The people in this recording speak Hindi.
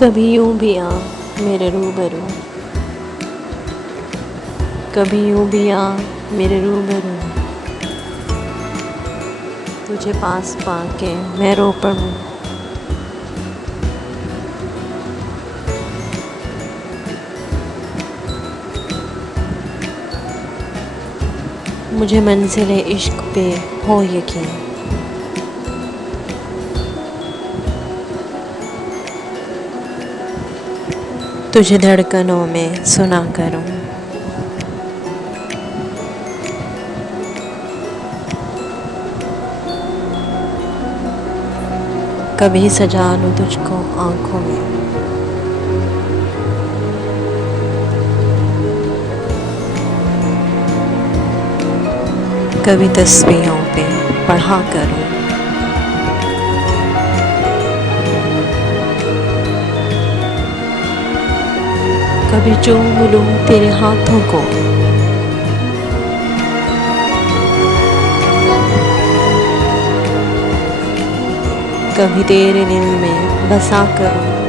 कभी यूं भी आ मेरे रूबरू, कभी यूं भी आ मेरे रूबरू, तुझे पास पाके मैं रो पड़ूं। मुझे मंज़िले इश्क पे हो यकीन, तुझे धड़कनों में सुना करूं। कभी सजा लूं तुझको आँखों में, कभी तस्वीरों पे पढ़ा करूं। कभी चूम लूं तेरे हाथों को, कभी तेरे दिल में बसा करूं।